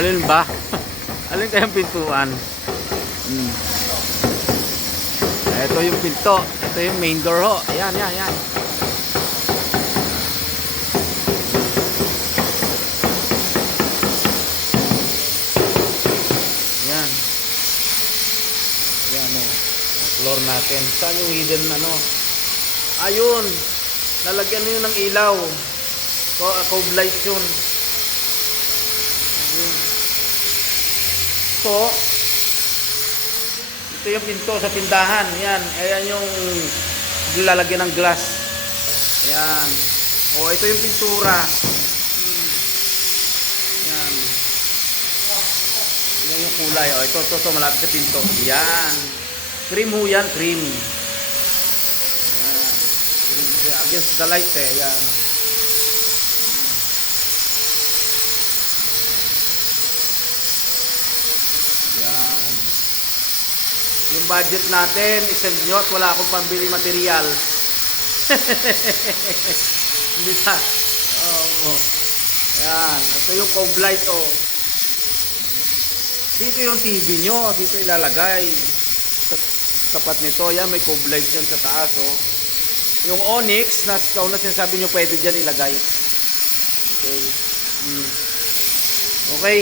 Alin ba? Alin kayang pintuan? Ito yung pinto. Ito yung main door ho. Ayan, yan, yan. Ayan. Ayan o. Floor natin. Saan yung hidden ano? Ayun. Lalagyan nyo ng ilaw. Cove light yun. So, ito yung pinto sa tindahan. Ayan. Ayan yung lalagyan ng glass. Ayan. O, ito yung pintura. Ayan. Ayan yung kulay. O, ito, malapit sa pinto. Ayan. Cream ho yan, cream. Ayan. Against the light eh. Ayan. Ayan. Yung budget natin, isend nyo at wala akong pambili material. Hindi sa... Oh. Ayan. Ito yung cove light oh. Dito yung TV nyo. Dito ilalagay. Sa tapat nito. Ayan, may cove light yan sa taas oh. Yung onyx, na sinasabi nyo pwede dyan ilagay. Okay. Okay.